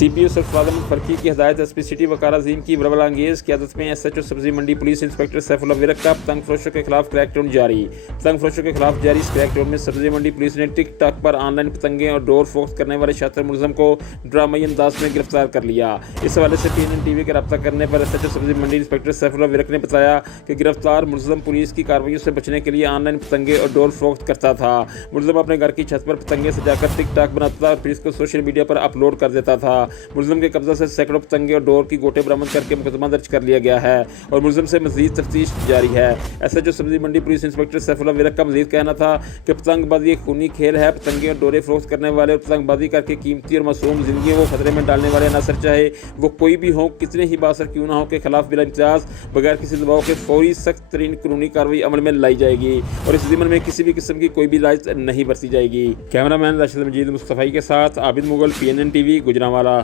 CPO Sarfaraz Ahmad फरकी की हदायत SP city वकार अजीम की बरबलांगेज क़यादत में SHO सब्जी मंडी पुलिस इंस्पेक्टर सैफुल्लाह विरक का पतंग फरोशों के खिलाफ क्रैक डाउन जारी। पतंग फरोशों के खिलाफ जारी इस क्रैक डाउन में सब्जी मंडी पुलिस ने टिकटॉक पर ऑनलाइन पतंगे और डोर फोक्स करने वाले शातिर मुलजम को ड्रामाई अंदाज में गिरफ्तार कर लिया। इस हवाले से PNN TV के रब्ता करने पर SHO सब्जी मंडी इंस्पेक्टर सैफुल्लाह विरक ने बताया कि गिरफ्तार मुलजम पुलिस की कार्रवाइयों से बचने के लिए ऑनलाइन पतंगे और डोर फोक्स करता था। मुलजम अपने घर की छत पर पतंगे सजाकर टिकटॉक बनाता था और फिर इसको सोशल मीडिया पर अपलोड कर देता था। मुलजम के कब्जा से सैकड़ों पतंगे और डोर की गोटे बरामद करके मुकदमा दर्ज कर लिया गया है और मुलजम से मजीद तफ्तीश जारी है। SHO सब्जी मंडी पुलिस इंस्पेक्टर सैफुल्लाह विरक का मजीद कहना था कि पतंगबाजी एक खूनी खेल है। पतंगे और डोरे फरोख्त करने वाले और पतंगबाजी करके कीमती और मासूम जिंदगी को खतरे में डालने वाले अनासर, चाहे वो कोई भी हो, कितने ही बासर क्यों ना हो, के खिलाफ बिला इम्तियाज बगैर किसी दबाव के फौरी सख्त तरीन कानूनी कार्रवाई अमल में लाई जाएगी और इस ज़िम्मन में किसी भी किस्म की कोई भी राइज नहीं बरती जाएगी। कैमरामैन राशिद मजीद मुस्तफ़ाई के साथ आबिद मुगल, PNN TV, गुजरांवाला।